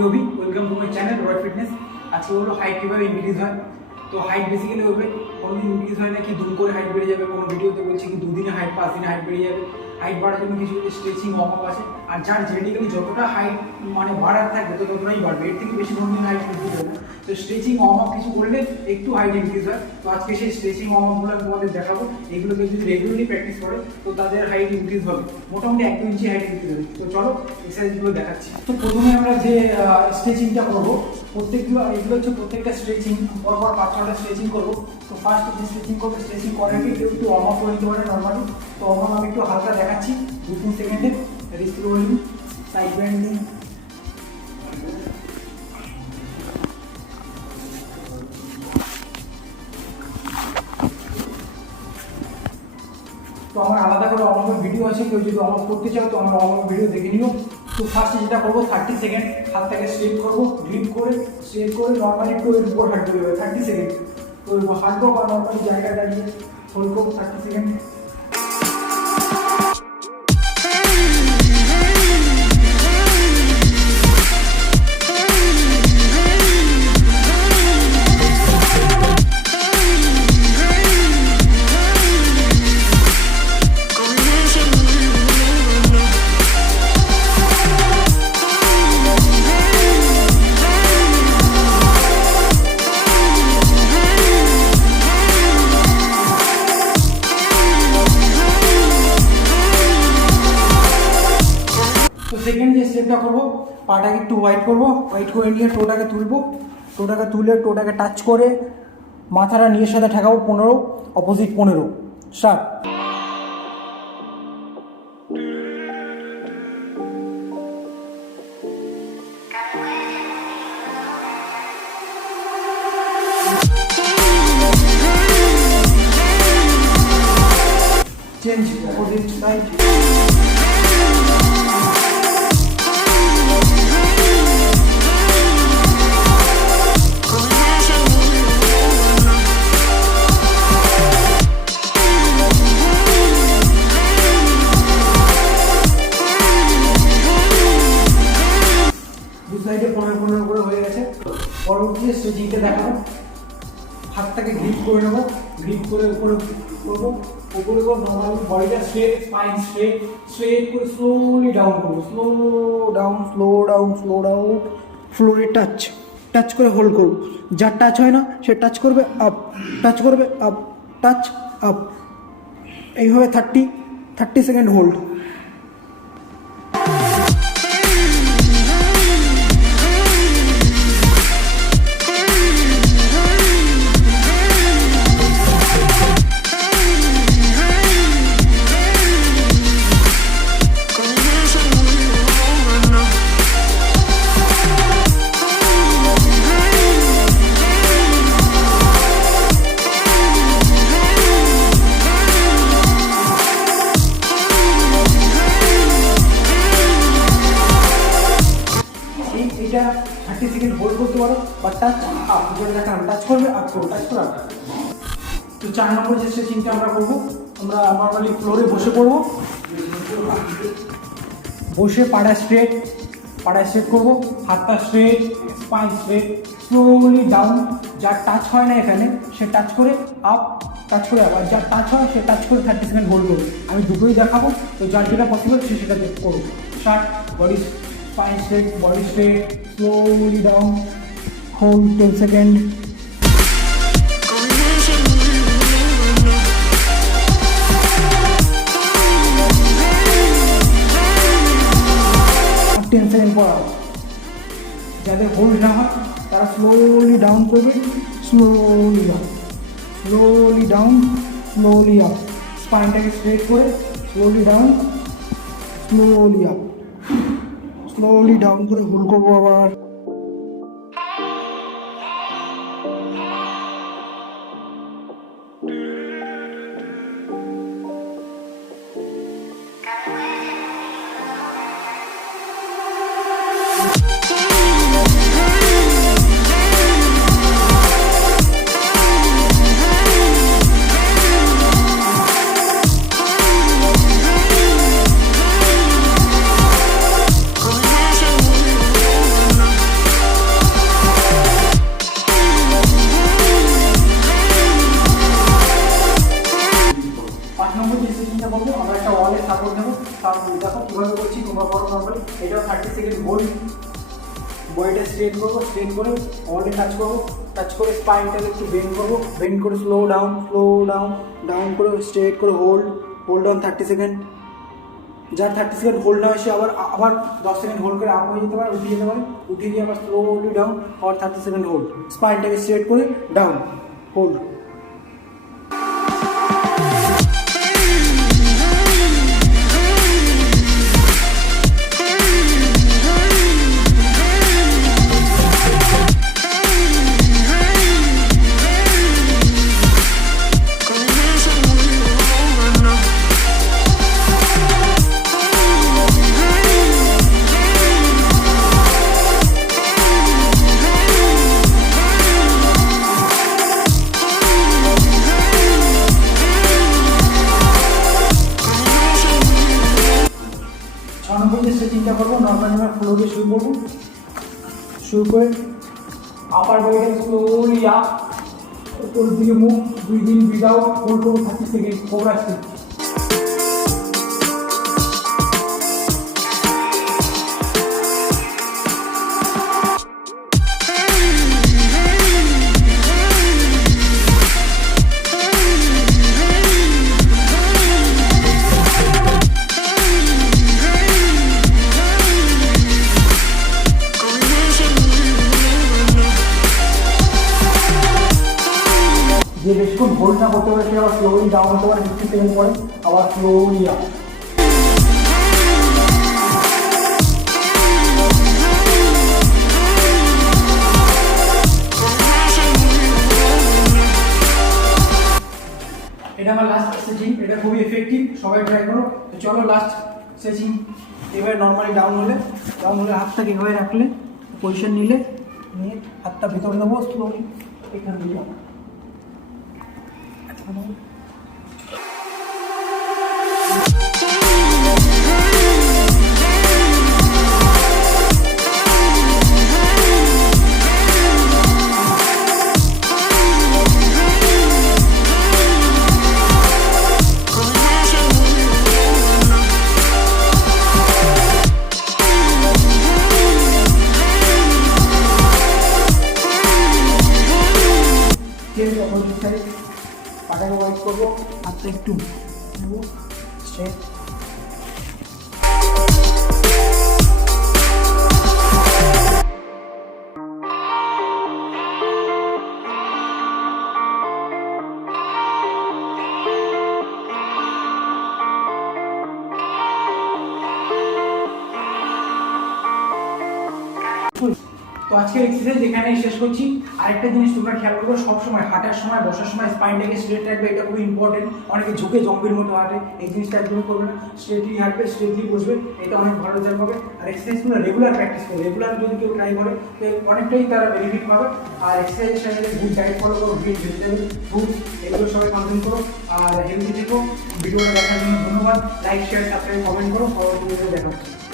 আমি Abhi, welcome to my channel Roy fitness. আজকে হলো হাইট কীভাবে ইনক্রিজ হয়। তো হাইট বেসিক্যালি হবে কোনোদিন ইনক্রিজ হয় না কি দুম করে হাইট বেড়ে যাবে, কোনো ভিডিওতে বলছে কি দুদিনে হাইট 5 দিনে হাইট বেড়ে যাবে। হাইট বাড়ার জন্য কিছু কিছু স্ট্রেচিং ওয়ার্ম আছে, আর যার জেনেটিক্যালি যতটা হাইট মানে বাড়ার থাকবে ততটাই বাড়বে, এর থেকে বেশি কোনোদিন হাইট ইনক্রিজ হবে না। তো স্ট্রেচিং ওয়ার্ম কিছু করলে একটু হাইট ইনক্রিজ হয়। তো আজকে সেই স্ট্রেচিং ওয়ার্মগুলো আমি তোমাদের দেখাবো। এগুলোকে যদি রেগুলারলি প্র্যাকটিস করে তো তাদের হাইট ইনক্রিজ হবে, মোটামুটি 1-2 ইঞ্চি হাইট ইনক্রিজ হবে। তো চলো এক্সারসাইজগুলো দেখাচ্ছি। তো প্রথমে আমরা যে স্ট্রেচিংটা করবো, এগুলো হচ্ছে প্রত্যেকটা স্ট্রেচিং পরপর 5-6টা স্ট্রেচিং করবো। তো ফার্স্ট যে স্ট্রেচিং করবো, স্ট্রেচিং করার আগে কেউ একটু ওয়ার্ম আপ করে নিতে পারে নর্মালি। তো ওয়ার্ম আপ আমি একটু হালকা দেখাচ্ছি 2-3 সেকেন্ডে। রিস্ট রোলিং, সাইড বেন্ডিং, তো আমার আলাদা করে ওয়ার্ম আপের ভিডিও আছে, কেউ যদি ওয়ার্ম আপ করতে চাও তো আমার ওয়ার্ম আপ ভিডিও দেখে নিও। তো ফার্স্টে যেটা করবো 30 সেকেন্ড হাতটাকে স্ট্রেট করবো, গ্রিপ করে স্ট্রেট করে নর্মালি একটু এর উপর হাঁটতে হবে 30 সেকেন্ড। তো হাঁটবো বা নর্মালি জায়গা দাঁড়িয়ে হোল্ড করবো 30 সেকেন্ড। তো সেকেন্ড যে স্টেপটা করবো, পাটাকে একটু ওয়াইড করবো, ওয়াইড করে নিয়ে টোটাকে তুলবো, টোটাকে তুলে টোটাকে টাচ করে মাথাটা নিজের সাথে ঠেকাবো 15, অপোজিট 15। স্টার্ট। Change, opposite side. সাইডে 15 করে হয়ে গেছে। পরবর্তী স্ট্রেচিংটা দেখাবো, হাতটাকে গ্রিপ করে নেবো, গ্রিপ করে উপরে করবো, উপরে করে নর্মালি বডিটা স্ট্রেট, স্পাইন স্ট্রেট, স্ট্রেট করে স্লোলি ডাউন করবো, স্লো ডাউন, ফ্লোরে টাচ করে হোল্ড করবো। যার টাচ হয় না সে টাচ করবে আপ, টাচ করবে আপ, টাচ আপ। এইভাবে 30 সেকেন্ড হোল্ড। এটা 30 সেকেন্ড হোল্ড করতে পারো বা টাচ আপ, যেটা দেখান টাচ করবে আপ করো, টাচ করে আপ। তো 4 নম্বর যে স্ট্রেচিংটা আমরা করবো, আমরা নর্মালি ফ্লোরে বসে পড়বো, বসে পাড়া স্ট্রেট করবো, হাতটা straight, spine straight, slowly down. যার টাচ হয় না এখানে সে টাচ করে আপ, টাচ করে আপ, আর যার টাচ হয় সে টাচ করে 30 সেকেন্ড হোল্ড করবে। আমি দুটোই দেখাবো, তো যার যেটা পসিবল সে সেটা করবো। Start. Body spine straight, body straight, slowly down, hold 10 seconds. Up 10 seconds পর যাদের হোল্ড না হয় তারা স্লোলি ডাউন করবে, স্লোলি ডাউন, স্লোলি আপ। স্পাইনটাকে স্ট্রেট করে slowly down, slowly up, slowly down করে হোল্ড করবো আবার। করবো, আমরা একটা ওয়ালের সাপোর্ট দেবো। তারপর দেখো কীভাবে করছি, তোমরা করো নর্মালি। এটাও 30 সেকেন্ড হোল্ড, বডিটা স্ট্রেট করবো, স্ট্রেট করে ওয়ালে টাচ করবো, টাচ করে স্পাইনটাকে একটু বেন্ড করবো, বেন্ড করে স্লো ডাউন, ডাউন করে স্ট্রেট করে হোল্ড ডাউন 30 সেকেন্ড। যার 30 সেকেন্ড হোল্ড না হয় সে আবার 10 সেকেন্ড হোল্ড করে আপ হয়ে যেতে পারে, উঠিয়ে যেতে পারে, উঠিয়ে গিয়ে আবার স্লোলি ডাউন, আবার 30 সেকেন্ড হোল্ড, স্পাইনটাকে স্ট্রেট করে ডাউন হোল্ড। চিন্তা করবো নর্মালি আমরা ফ্লোরে শুরু করবো, শুরু করে আপার বডিটা স্লোলি আপ, উপর দিকে move, breathe in breathe out, hold করবো 30 সেকেন্ড, কোবরা স্টেপ। যে বেশিক্ষণ হোল্ড না করতে পারে সে আবার স্লোলি ডাউন হতে পারে 50 সেকেন্ড পরে, আবার স্লোলি আপ। এটা আমার লাস্ট স্ট্রেচিং, এটা খুবই এফেক্টিভ, সবাই ট্রাই করো। তো চলো লাস্ট স্ট্রেচিং। এবার নর্মালি ডাউন হলে হাতটাকে এভাবে রাখলে, পজিশন নিয়ে হাতটা ভিতরে নেবো স্লোলি, এখান দিয়ে পাটাকে ওয়াইড করবো, হাতটা একটু নেবো স্ট্রেট। তো আজকের এক্সারসাইজ এখানেই শেষ করছি। আরেকটা জিনিস তোমরা খেয়াল করবে, সবসময় হাঁটার সময়, বসার সময় স্পাইনটাকে স্ট্রেট রাখবে, এটা খুবই ইম্পর্টেন্ট। অনেকে ঝুঁকে জম্বির মতো হাঁটে, এই জিনিসটা একদমই করবে না, স্ট্রেটলি হাঁটবে, স্ট্রেটলি বসবে, এটা অনেক ভালো রেজাল্ট পাবে। আর এক্সারসাইজগুলো রেগুলার প্র্যাকটিস করবে, রেগুলার যদি কেউ ট্রাই করে তো অনেকটাই তারা বেনিফিট পাবে। আর এক্সারসাইজ সাথে গুড ডায়েট ফলো করো, গ্রিন ভেজিটেবল ফ্রুটস এগুলো সবাই কনজিউম করো, আর হেলদি থেকো। ভিডিওটা দেখার জন্য ধন্যবাদ। লাইক, শেয়ার, সাবস্ক্রাইব, কমেন্ট করো, পরবর্তী ভিডিও দেখা হচ্ছে।